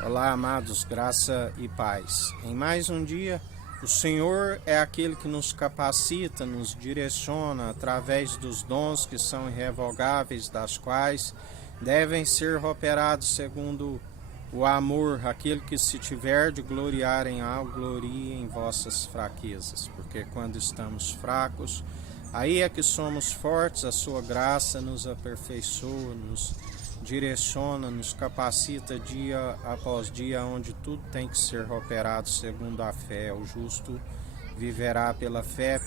Olá, amados, graça e paz. Em mais um dia, o Senhor é aquele que nos capacita, nos direciona através dos dons que são irrevogáveis, das quais devem ser operados segundo o amor, aquele que se tiver de gloriar em algo, glorie em vossas fraquezas, porque quando estamos fracos, aí é que somos fortes, a sua graça nos aperfeiçoa, nos direciona, nos capacita dia após dia, onde tudo tem que ser operado segundo a fé. O justo viverá pela fé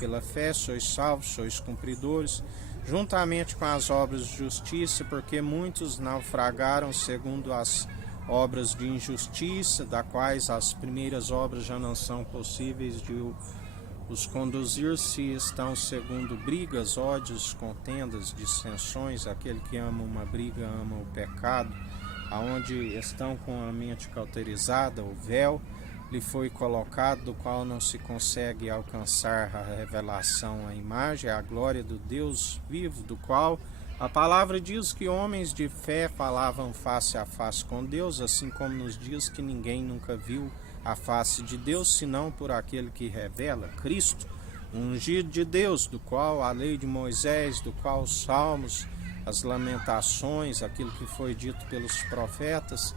sois salvos, sois cumpridores, juntamente com as obras de justiça, porque muitos naufragaram segundo as obras de injustiça, da quais as primeiras obras já não são possíveis de os conduzir se estão segundo brigas, ódios, contendas, dissensões. Aquele que ama uma briga ama o pecado. Aonde estão com a mente cauterizada, o véu lhe foi colocado, do qual não se consegue alcançar a revelação, a imagem, a glória do Deus vivo, do qual a palavra diz que homens de fé falavam face a face com Deus, assim como nos diz que ninguém nunca viu a face de Deus, senão por aquele que revela, Cristo, o ungido de Deus, do qual a lei de Moisés, do qual os salmos, as lamentações, aquilo que foi dito pelos profetas,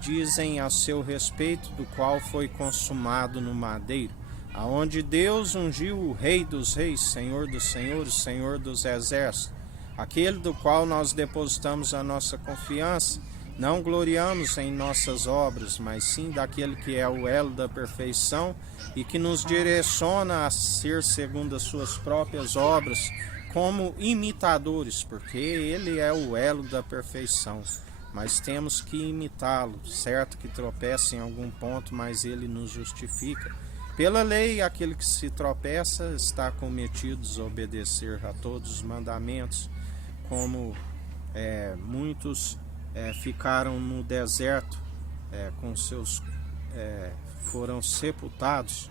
dizem a seu respeito, do qual foi consumado no madeiro, aonde Deus ungiu o Rei dos Reis, Senhor dos Senhores, Senhor dos Exércitos, aquele do qual nós depositamos a nossa confiança. Não gloriamos em nossas obras, mas sim daquele que é o elo da perfeição e que nos direciona a ser segundo as suas próprias obras, como imitadores, porque ele é o elo da perfeição. Mas temos que imitá-lo, certo que tropeça em algum ponto, mas ele nos justifica. Pela lei, aquele que se tropeça está cometido a desobedecer a todos os mandamentos, como muitos ficaram no deserto com seus foram sepultados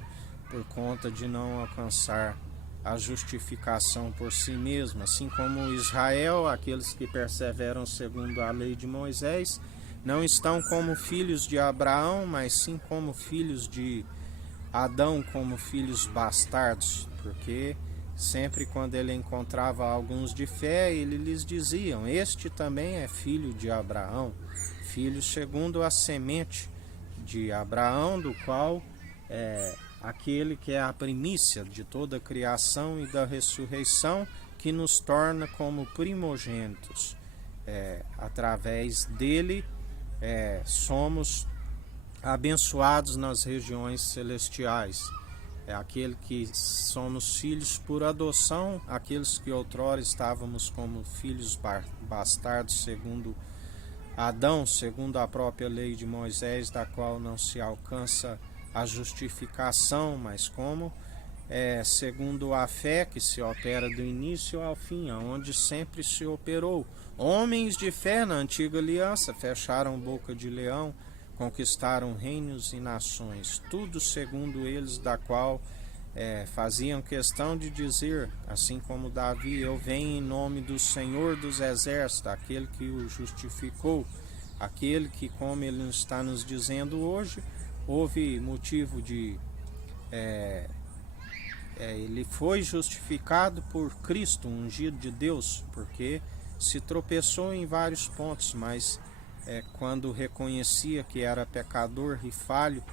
por conta de não alcançar a justificação por si mesmo, assim como Israel, aqueles que perseveram segundo a lei de Moisés, não estão como filhos de Abraão, mas sim como filhos de Adão, como filhos bastardos, porque sempre quando ele encontrava alguns de fé, ele lhes dizia: este também é filho de Abraão, filho segundo a semente de Abraão, do qual aquele que é a primícia de toda a criação e da ressurreição, que nos torna como primogênitos. Através dele somos abençoados nas regiões celestiais. É aquele que somos filhos por adoção, aqueles que outrora estávamos como filhos bastardos segundo Adão, segundo a própria lei de Moisés, da qual não se alcança a justificação, mas como segundo a fé que se opera do início ao fim, aonde sempre se operou. Homens de fé na antiga aliança fecharam boca de leão, conquistaram reinos e nações, tudo segundo eles, da qual faziam questão de dizer, assim como Davi: eu venho em nome do Senhor dos Exércitos, aquele que o justificou, aquele que, como ele está nos dizendo hoje, houve motivo de ele foi justificado por Cristo, ungido de Deus, porque se tropeçou em vários pontos, mas quando reconhecia que era pecador e falho,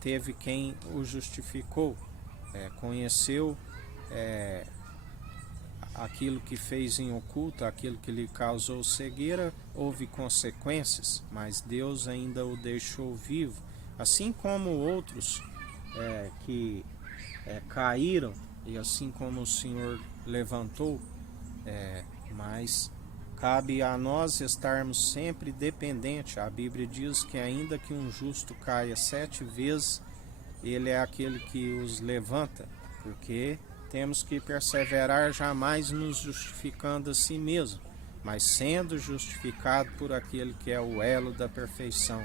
teve quem o justificou, conheceu aquilo que fez em oculto, aquilo que lhe causou cegueira, houve consequências, mas Deus ainda o deixou vivo, assim como outros que caíram, e assim como o Senhor levantou, mas cabe a nós estarmos sempre dependentes. A Bíblia diz que ainda que um justo caia 7 vezes, ele é aquele que os levanta, porque temos que perseverar, jamais nos justificando a si mesmo, mas sendo justificado por aquele que é o elo da perfeição,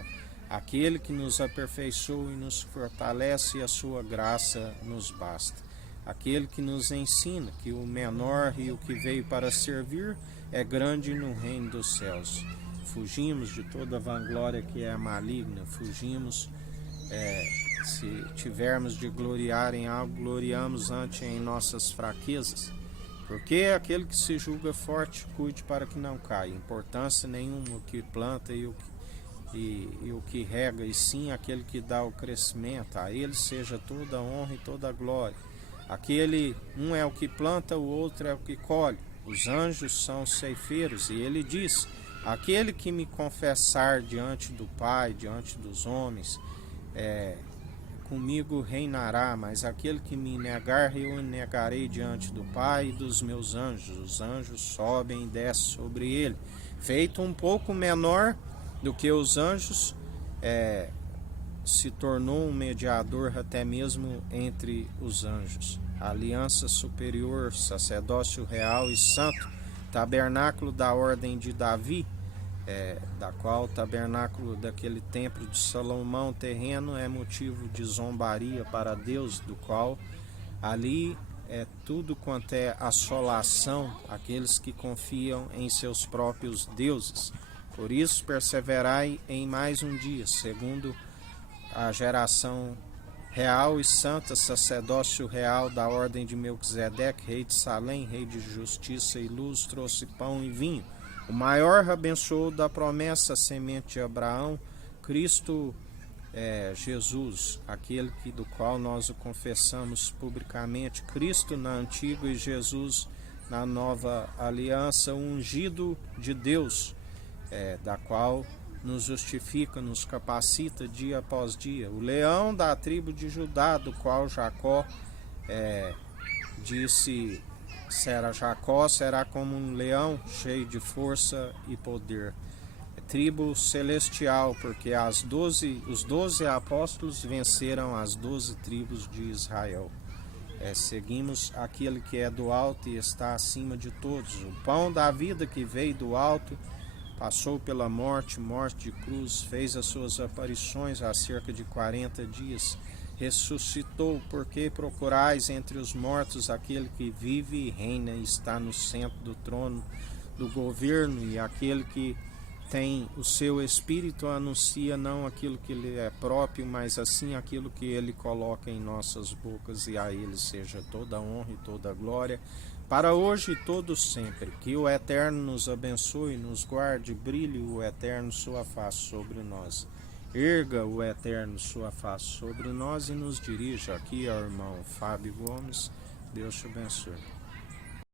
aquele que nos aperfeiçoa e nos fortalece, e a sua graça nos basta. Aquele que nos ensina que o menor e o que veio para servir é grande no reino dos céus. fugimos de toda vanglória que é maligna, fugimos, se tivermos de gloriar em algo, gloriamos antes em nossas fraquezas, porque aquele que se julga forte, cuide para que não caia. Importância nenhuma o que planta e o que rega, e sim aquele que dá o crescimento. A ele seja toda a honra e toda a glória. Aquele, um é o que planta, o outro é o que colhe. Os anjos são ceifeiros, e ele diz: aquele que me confessar diante do Pai, diante dos homens, comigo reinará, mas aquele que me negar, eu o negarei diante do Pai e dos meus anjos. Os anjos sobem e descem sobre ele. Feito um pouco menor do que os anjos, se tornou um mediador até mesmo entre os anjos. A aliança superior, sacerdócio real e santo, tabernáculo da ordem de Davi, da qual o tabernáculo daquele templo de Salomão terreno é motivo de zombaria para Deus, do qual ali é tudo quanto é assolação aqueles que confiam em seus próprios deuses. Por isso perseverai em mais um dia, segundo a geração real e santa, sacerdócio real da ordem de Melquisedeque, rei de Salém, rei de justiça e luz, trouxe pão e vinho. O maior abençoou da promessa, semente de Abraão, Cristo Jesus, aquele do qual nós o confessamos publicamente, Cristo na antiga e Jesus na nova aliança, ungido de Deus, da qual nos justifica, nos capacita dia após dia. O leão da tribo de Judá, do qual Jacó disse: Jacó será como um leão cheio de força e poder. Tribo celestial, porque os 12 apóstolos venceram as 12 tribos de Israel. Seguimos aquele que é do alto e está acima de todos. O pão da vida que veio do alto, passou pela morte de cruz, fez as suas aparições há cerca de 40 dias, ressuscitou, porque procurais entre os mortos aquele que vive e reina e está no centro do trono do governo, e aquele que tem o seu espírito anuncia não aquilo que lhe é próprio, mas assim aquilo que ele coloca em nossas bocas, e a ele seja toda a honra e toda a glória, para hoje e todo sempre. Que o Eterno nos abençoe, nos guarde, brilhe o Eterno sua face sobre nós. Erga o Eterno sua face sobre nós e nos dirija. Aqui é o irmão Fábio Gomes. Deus te abençoe.